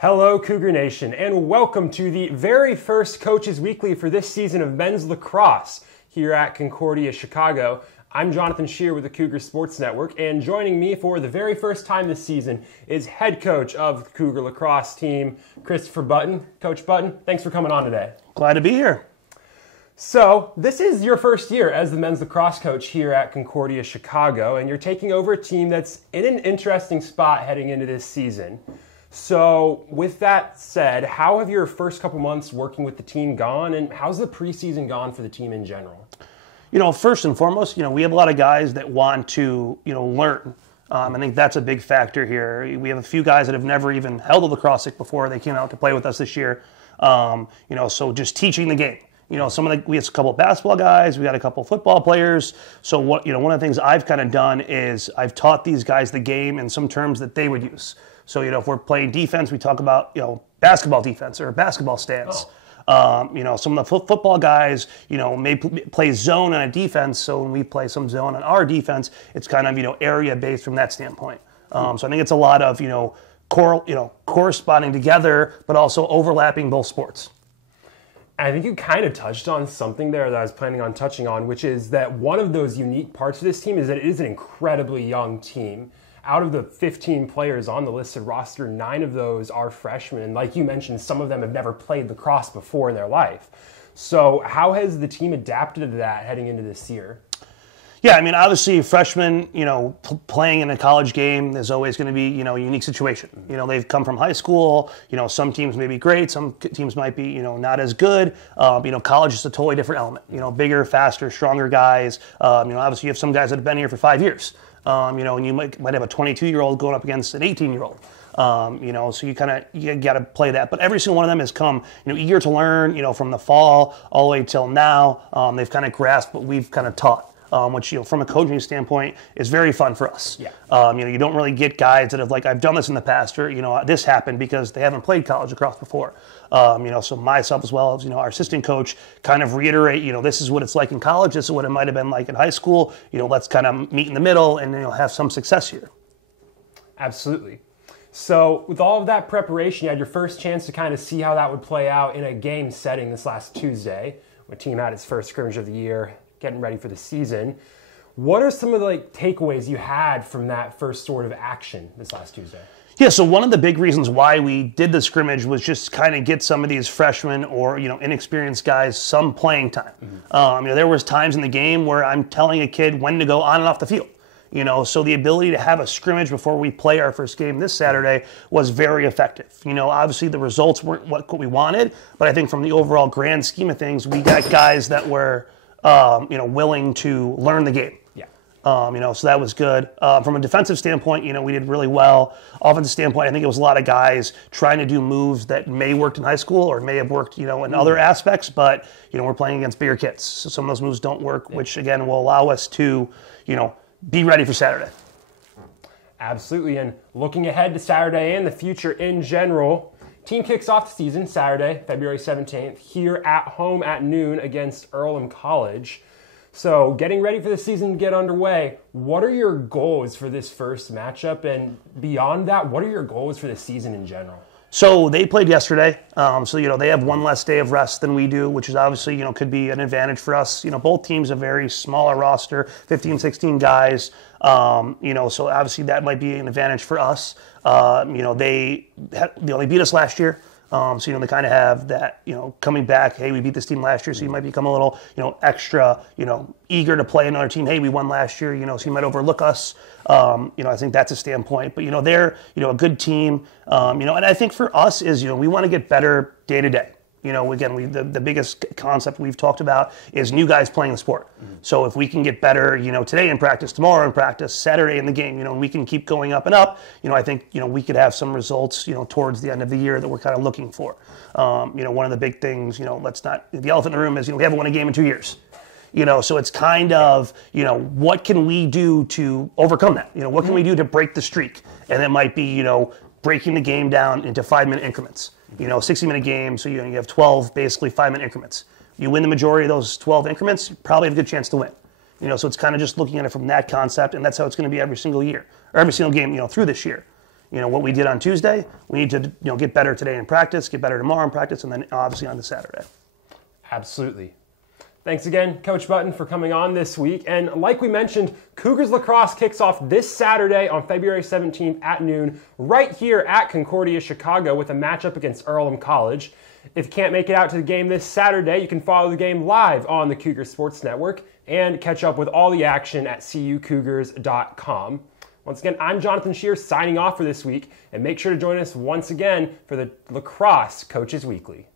Hello, Cougar Nation, and welcome to the very first Coaches Weekly for this season of men's lacrosse here at Concordia, Chicago. I'm Jonathan Shear with the Cougar Sports Network, and joining me for the very first time this season is head coach of the Cougar lacrosse team, Christopher Button. Coach Button, thanks for coming on today. Glad to be here. So, this is your first year as the men's lacrosse coach here at Concordia, Chicago, and you're taking over a team that's in an interesting spot heading into this season. So, with that said, how have your first couple months working with the team gone, and how's the preseason gone for the team in general? First and foremost, we have a lot of guys that want to, learn. I think that's a big factor here. We have a few guys that have never even held a lacrosse stick before. They came out to play with us this year. So just teaching the game. We have a couple of basketball guys. We got a couple of football players. So one of the things I've kind of done is I've taught these guys the game in some terms that they would use. So, if we're playing defense, we talk about, basketball defense or basketball stance. Some of the football guys, may play zone on a defense. So when we play some zone on our defense, it's kind of, area-based from that standpoint. So I think it's a lot of, corresponding together, but also overlapping both sports. I think you kind of touched on something there that I was planning on touching on, which is that one of those unique parts of this team is that it is an incredibly young team. Out of the 15 players on the listed roster, 9 of those are freshmen. And like you mentioned, some of them have never played lacrosse before in their life. So how has the team adapted to that heading into this year? Yeah, obviously freshmen, playing in a college game is always going to be, a unique situation. They've come from high school. Some teams may be great. Some teams might be, not as good. College is a totally different element. Bigger, faster, stronger guys. Obviously you have some guys that have been here for 5 years. And you might have a 22-year-old going up against an 18-year-old. So you got to play that. But every single one of them has come, eager to learn, from the fall all the way till now. They've kind of grasped what we've kind of taught. Which, from a coaching standpoint, is very fun for us. Yeah. You don't really get guys that have I've done this in the past, or, this happened because they haven't played college lacrosse before. So myself as well as, our assistant coach kind of reiterate, this is what it's like in college. This is what it might have been like in high school. Let's kind of meet in the middle and, have some success here. Absolutely. So with all of that preparation, you had your first chance to kind of see how that would play out in a game setting this last Tuesday when the team had its first scrimmage of the year, getting ready for the season. What are some of the takeaways you had from that first sort of action this last Tuesday? Yeah, so one of the big reasons why we did the scrimmage was just kind of get some of these freshmen or, inexperienced guys some playing time. Mm-hmm. There was times in the game where I'm telling a kid when to go on and off the field. So the ability to have a scrimmage before we play our first game this Saturday was very effective. Obviously the results weren't what we wanted, but I think from the overall grand scheme of things, we got guys that were willing to learn the game. Yeah. So that was good. From a defensive standpoint, we did really well. Offensive standpoint, I think it was a lot of guys trying to do moves that may have worked in high school or may have worked, in other aspects, but, we're playing against bigger kids. So some of those moves don't work, which again will allow us to, be ready for Saturday. Absolutely. And looking ahead to Saturday and the future in general, team kicks off the season Saturday, February 17th, here at home at noon against Earlham College. So getting ready for the season to get underway, what are your goals for this first matchup? And beyond that, what are your goals for the season in general? So they played yesterday. They have one less day of rest than we do, which is obviously, could be an advantage for us. Both teams have very smaller roster, 15, 16 guys. So obviously that might be an advantage for us. They beat us last year. They kind of have that, coming back, hey, we beat this team last year, so you might become a little, extra, eager to play another team. Hey, we won last year, so you might overlook us. I think that's a standpoint. But, they're, a good team. And I think for us is, we want to get better day to day. Again, the biggest concept we've talked about is new guys playing the sport. Mm-hmm. So if we can get better, today in practice, tomorrow in practice, Saturday in the game, and we can keep going up and up, I think, we could have some results, towards the end of the year that we're kind of looking for. One of the big things, the elephant in the room is, we haven't won a game in 2 years. So it's kind of, what can we do to overcome that? What can we do to break the streak? And it might be, breaking the game down into 5-minute increments. 60-minute game, so you have 12 basically 5-minute increments. You win the majority of those 12 increments, you probably have a good chance to win. So it's kind of just looking at it from that concept, and that's how it's going to be every single year, or every single game, through this year. what we did on Tuesday, we need to get better today in practice, get better tomorrow in practice, and then obviously on the Saturday. Absolutely. Thanks again, Coach Button, for coming on this week. And like we mentioned, Cougars Lacrosse kicks off this Saturday on February 17th at noon right here at Concordia, Chicago with a matchup against Earlham College. If you can't make it out to the game this Saturday, you can follow the game live on the Cougar Sports Network and catch up with all the action at cucougars.com. Once again, I'm Jonathan Shear signing off for this week, and make sure to join us once again for the Lacrosse Coaches Weekly.